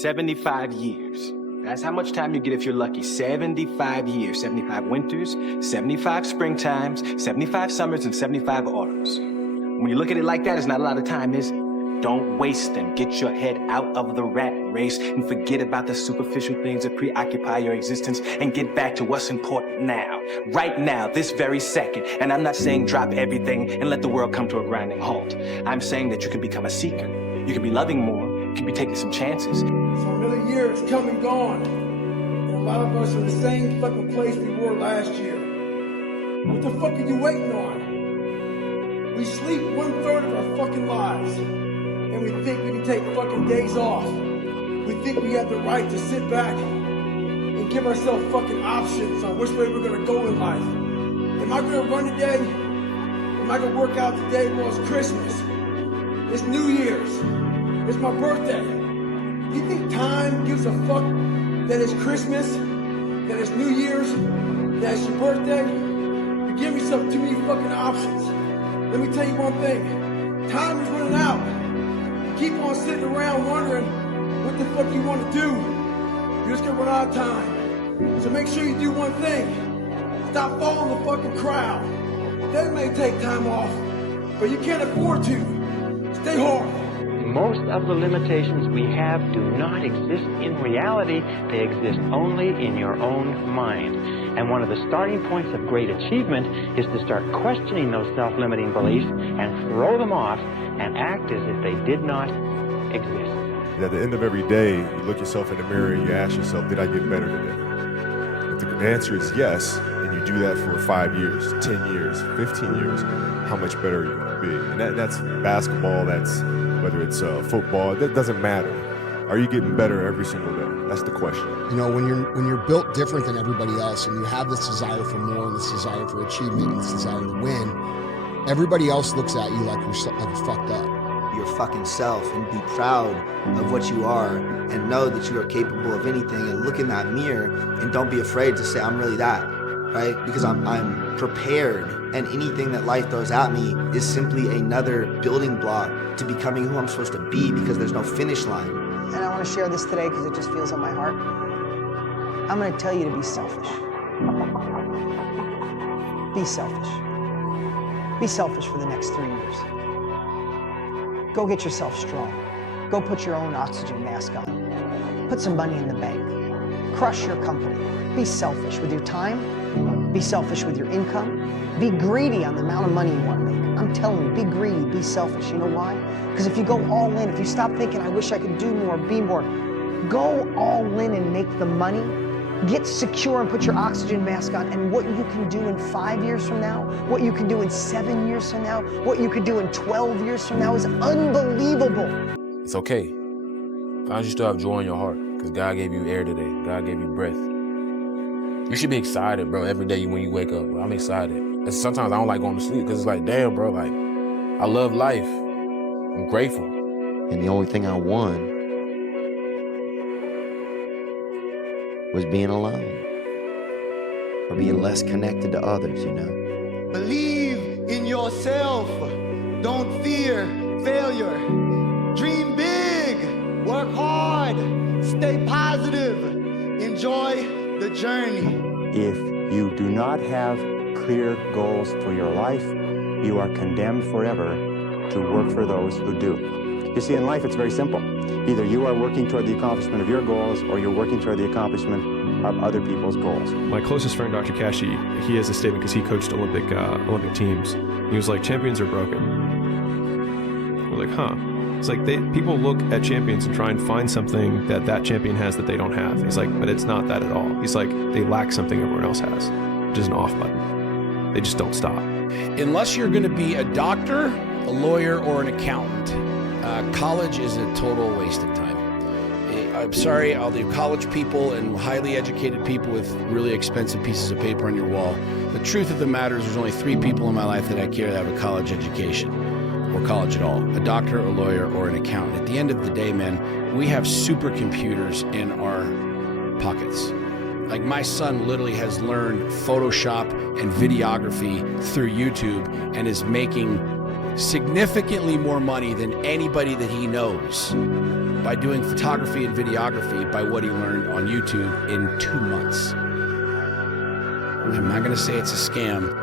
75 years. That's how much time you get if you're lucky. 75 years, 75 winters, 75 springtimes, 75 summers, and 75 autumns. When you look at it like that, it's not a lot of time, is it? Don't waste them. Get your head out of the rat race and forget about the superficial things that preoccupy your existence and get back to what's important now. Right now, this very second. And I'm not saying drop everything and let the world come to a grinding halt. I'm saying that you can become a seeker. You can be loving more. You can be taking some chances. So another year has come and gone. And a lot of us are in the same fucking place we were last year. What the fuck are you waiting on? We sleep 1/3 of our fucking lives. And we think we can take fucking days off. We think we have the right to sit back and give ourselves fucking options on which way we're gonna go in life. Am I gonna run today? Am I gonna work out today? Well, it's Christmas. It's New Year's. It's my birthday. You think time gives a fuck that it's Christmas, that it's New Year's, that it's your birthday? You're giving yourself too many fucking options. Let me tell you one thing. Time is running out. Keep on sitting around wondering what the fuck you want to do. You're just gonna run out of time. So make sure you do one thing. Stop following the fucking crowd. That may take time off, but you can't afford to. Stay hard. Most of the limitations we have do not exist in reality. They exist only in your own mind. And one of the starting points of great achievement is to start questioning those self-limiting beliefs and throw them off and act as if they did not exist. At the end of every day, you look yourself in the mirror and you ask yourself, did I get better today? If the answer is yes, and you do that for 5 years, 10 years, 15 years, how much better are you going to be? And that's basketball, that's whether it's football, that doesn't matter. Are you getting better every single day? That's the question. You know, when you're built different than everybody else and you have this desire for more and this desire for achievement and this desire to win, everybody else looks at you like you're fucked up. Your fucking self and be proud of what you are and know that you are capable of anything and look in that mirror and don't be afraid to say, I'm really that, right? Because I'm prepared, and anything that life throws at me is simply another building block to becoming who I'm supposed to be, because there's no finish line. And I want to share this today because it just feels on my heart. I'm going to tell you to be selfish. Be selfish. Be selfish for the next 3 years. Go get yourself strong. Go put your own oxygen mask on. Put some money in the bank. Crush your company. Be selfish with your time. Be selfish with your income. Be greedy on the amount of money you want to make. I'm telling you, be greedy, be selfish. You know why? Because if you go all in, if you stop thinking, I wish I could do more, be more, go all in and make the money. Get secure and put your oxygen mask on, and what you can do in 5 years from now, what you can do in 7 years from now, what you can do in 12 years from now is unbelievable. It's okay. As long as you still have joy in your heart, because God gave you air today. God gave you breath. You should be excited, bro, every day when you wake up. Bro. I'm excited. And sometimes I don't like going to sleep because it's like, damn, bro, like, I love life. I'm grateful. And the only thing I won was being alone or being less connected to others, you know. Believe in yourself. Don't fear failure. Dream big. Work hard. Stay positive. Enjoy the journey. If you do not have clear goals for your life, you are condemned forever to work for those who do. You see, in life, it's very simple. Either you are working toward the accomplishment of your goals or you're working toward the accomplishment of other people's goals. My closest friend, Dr. Kashi, he has a statement because he coached Olympic teams. He was like, champions are broken. We're like, huh. It's like people look at champions and try and find something that champion has that they don't have. He's like, but it's not that at all. He's like, they lack something everyone else has, which is an off button. They just don't stop. Unless you're going to be a doctor, a lawyer, or an accountant, college is a total waste of time. I'm sorry, all the college people and highly educated people with really expensive pieces of paper on your wall. The truth of the matter is there's only 3 people in my life that I care that have a college education, or college at all: a doctor, a lawyer, or an accountant. At the end of the day, man, we have supercomputers in our pockets. Like, my son literally has learned Photoshop and videography through YouTube and is making significantly more money than anybody that he knows. by doing photography and videography by what he learned on YouTube in 2 months. I'm not going to say it's a scam,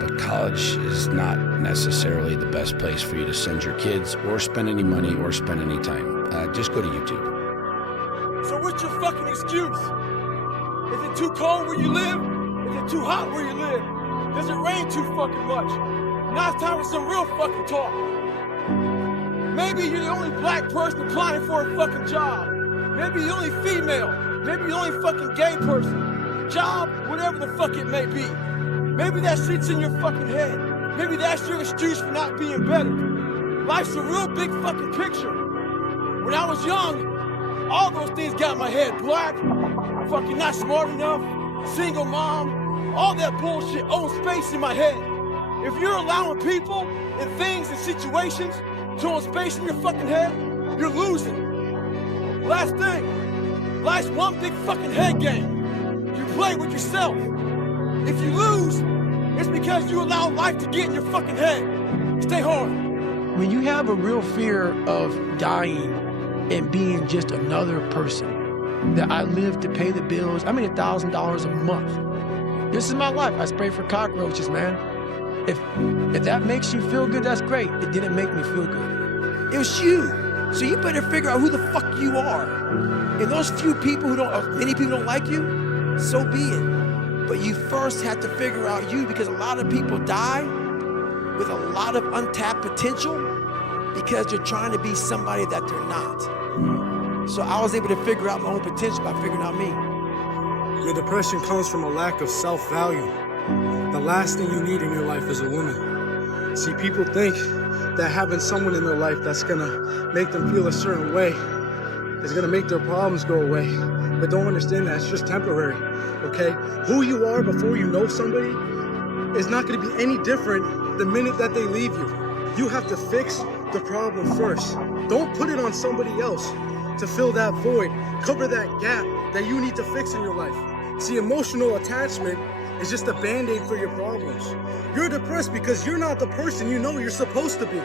but college is not necessarily the best place for you to send your kids or spend any money or spend any time. Just go to YouTube. So what's your fucking excuse? Is it too cold where you live? Is it too hot where you live? Does it rain too fucking much? Now it's time for some real fucking talk. Maybe you're the only black person applying for a fucking job. Maybe you're the only female. Maybe you're the only fucking gay person. Job, whatever the fuck it may be. Maybe that shit's in your fucking head. Maybe that's your excuse for not being better. Life's a real big fucking picture. When I was young, all those things got in my head. Black, fucking not smart enough, single mom, all that bullshit owns space in my head. If you're allowing people and things and situations to own space in your fucking head, you're losing. Last thing, life's one big fucking head game. You play with yourself. If you lose, it's because you allow life to get in your fucking head. Stay hard. When you have a real fear of dying and being just another person, that I live to pay the bills, I mean $1,000 a month. This is my life. I spray for cockroaches, man. If that makes you feel good, that's great. It didn't make me feel good. It was you. So you better figure out who the fuck you are. And those few people many people don't like you, so be it. But you first have to figure out you, because a lot of people die with a lot of untapped potential because they're trying to be somebody that they're not. So I was able to figure out my own potential by figuring out me. Your depression comes from a lack of self-value. The last thing you need in your life is a woman. See, people think that having someone in their life that's gonna make them feel a certain way is gonna make their problems go away. But don't understand that, it's just temporary, okay? Who you are before you know somebody is not gonna be any different the minute that they leave you. You have to fix the problem first. Don't put it on somebody else to fill that void, cover that gap that you need to fix in your life. See, emotional attachment is just a band-aid for your problems. You're depressed because you're not the person you know you're supposed to be.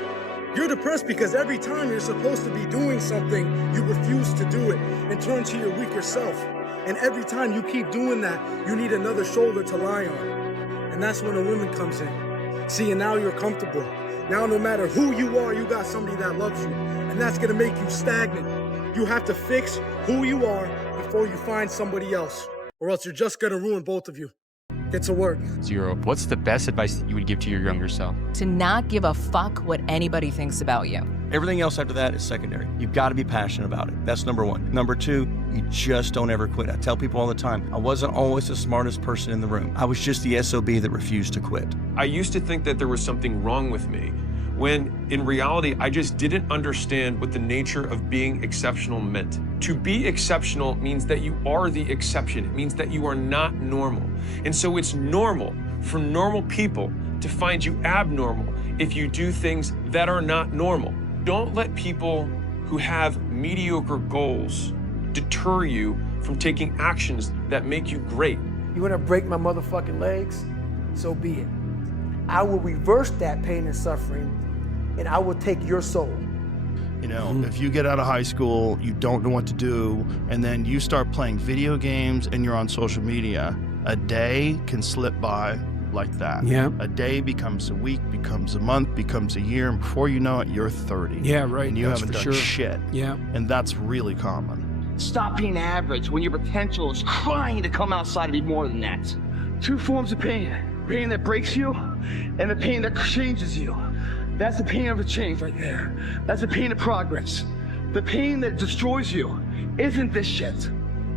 You're depressed because every time you're supposed to be doing something, you refuse to do it and turn to your weaker self. And every time you keep doing that, you need another shoulder to lie on. And that's when a woman comes in. See, and now you're comfortable. Now no matter who you are, you got somebody that loves you. And that's gonna make you stagnant. You have to fix who you are before you find somebody else, or else you're just gonna ruin both of you. Get to work. Zero. What's the best advice that you would give to your younger self? To not give a fuck what anybody thinks about you. Everything else after that is secondary. You've got to be passionate about it. That's number one. Number two, you just don't ever quit. I tell people all the time, I wasn't always the smartest person in the room. I was just the SOB that refused to quit. I used to think that there was something wrong with me, when in reality, I just didn't understand what the nature of being exceptional meant. To be exceptional means that you are the exception. It means that you are not normal. And so it's normal for normal people to find you abnormal if you do things that are not normal. Don't let people who have mediocre goals deter you from taking actions that make you great. You want to break my motherfucking legs? So be it. I will reverse that pain and suffering, and I will take your soul. You know, if you get out of high school, you don't know what to do, and then you start playing video games and you're on social media, a day can slip by like that. Yeah. A day becomes a week, becomes a month, becomes a year, and before you know it, you're 30. Yeah, right. And you That's haven't for done sure. shit. Yeah. And that's really common. Stop being average when your potential is crying to come outside and be more than that. Two forms of pain. Pain that breaks you and the pain that changes you. That's the pain of a change right there. That's the pain of progress. The pain that destroys you isn't this shit.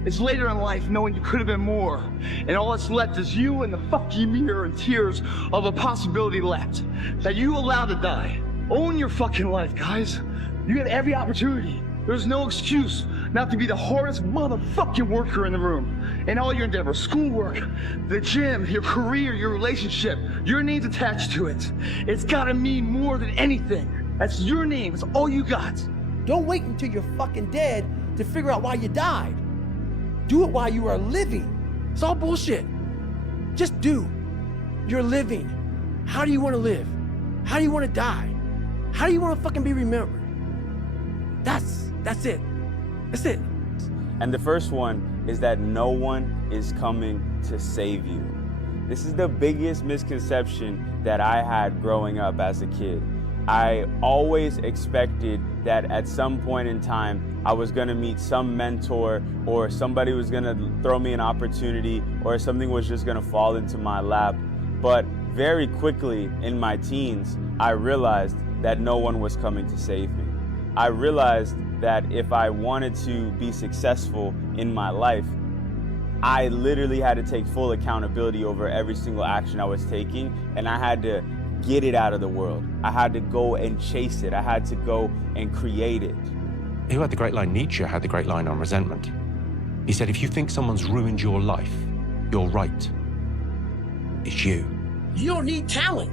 It's later in life knowing you could have been more. And all that's left is you and the fucking mirror and tears of a possibility left that you allowed to die. Own your fucking life, guys. You have every opportunity. There's no excuse not to be the hardest motherfucking worker in the room. In all your endeavors, schoolwork, the gym, your career, your relationship, your name's attached to it. It's gotta mean more than anything. That's your name, it's all you got. Don't wait until you're fucking dead to figure out why you died. Do it while you are living. It's all bullshit. Just do. You're living. How do you want to live? How do you want to die? How do you want to fucking be remembered? That's it. That's it. And the first one is that no one is coming to save you. This is the biggest misconception that I had growing up as a kid. I always expected that at some point in time, I was gonna meet some mentor, or somebody was gonna throw me an opportunity, or something was just gonna fall into my lap. But very quickly in my teens, I realized that no one was coming to save me. I realized that if I wanted to be successful in my life, I literally had to take full accountability over every single action I was taking, and I had to get it out of the world. I had to go and chase it. I had to go and create it. Who had the great line? Nietzsche had the great line on resentment. He said, if you think someone's ruined your life, you're right. It's you. You don't need talent.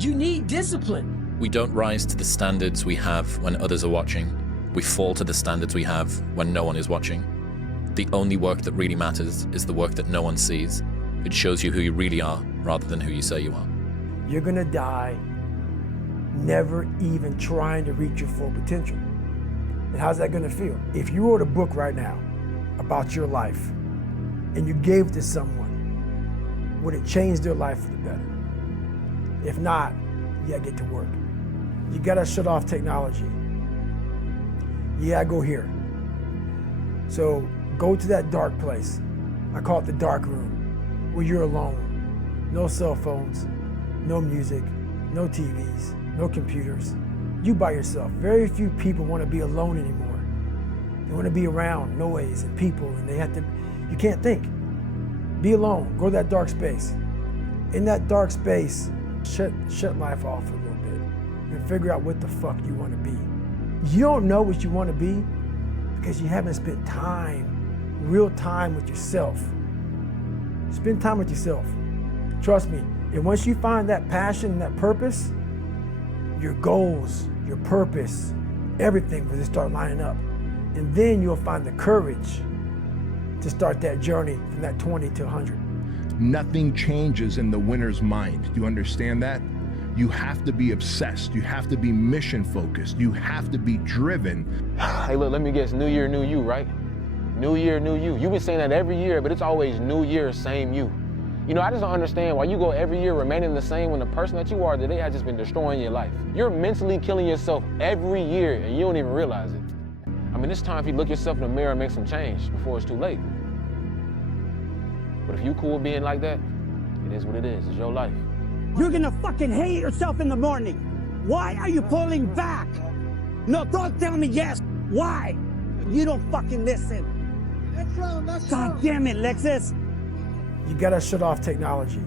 You need discipline. We don't rise to the standards we have when others are watching. We fall to the standards we have when no one is watching. The only work that really matters is the work that no one sees. It shows you who you really are rather than who you say you are. You're gonna die never even trying to reach your full potential. And how's that gonna feel? If you wrote a book right now about your life and you gave it to someone, would it change their life for the better? If not, yeah, get to work. You gotta shut off technology. Yeah, go here. So go to that dark place. I call it the dark room, where you're alone. No cell phones, no music, no TVs, no computers. You by yourself. Very few people want to be alone anymore. They want to be around noise and people, and you can't think. Be alone, go to that dark space. In that dark space, shut life off for a little bit and figure out what the fuck you want to be. You don't know what you want to be because you haven't spent time, real time with yourself. Spend time with yourself. Trust me, and once you find that passion and that purpose, your goals, your purpose, everything will just start lining up. And then you'll find the courage to start that journey from that 20 to 100. Nothing changes in the winner's mind. Do you understand that? You have to be obsessed. You have to be mission focused. You have to be driven. Hey, look, let me guess. New year, new you, right? New year, new you. You've been saying that every year, but it's always new year, same you. You know, I just don't understand why you go every year remaining the same when the person that you are today has just been destroying your life. You're mentally killing yourself every year and you don't even realize it. I mean, it's time for you to look yourself in the mirror and make some change before it's too late. But if you cool being like that, it is what it is. It's your life. You're gonna fucking hate yourself in the morning. Why are you pulling back? No, don't tell me yes. Why? You don't fucking listen. God damn it, Lexus. You gotta shut off technology.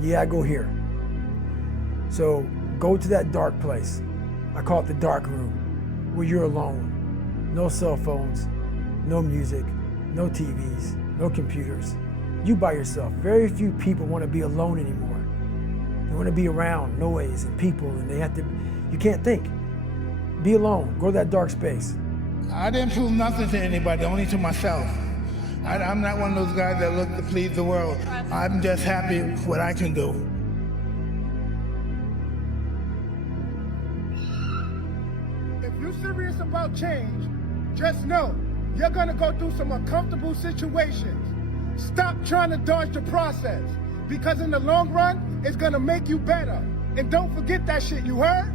Yeah, go here. So go to that dark place. I call it the dark room, where you're alone. No cell phones, no music, no TVs, no computers. You by yourself. Very few people want to be alone anymore. They want to be around noise and people, and you can't think. Be alone, go to that dark space. I didn't prove nothing to anybody, only to myself. I'm not one of those guys that look to please the world. I'm just happy with what I can do. If you're serious about change, just know you're gonna go through some uncomfortable situations. Stop trying to dodge the process, because in the long run, it's gonna make you better. And don't forget that shit, you heard?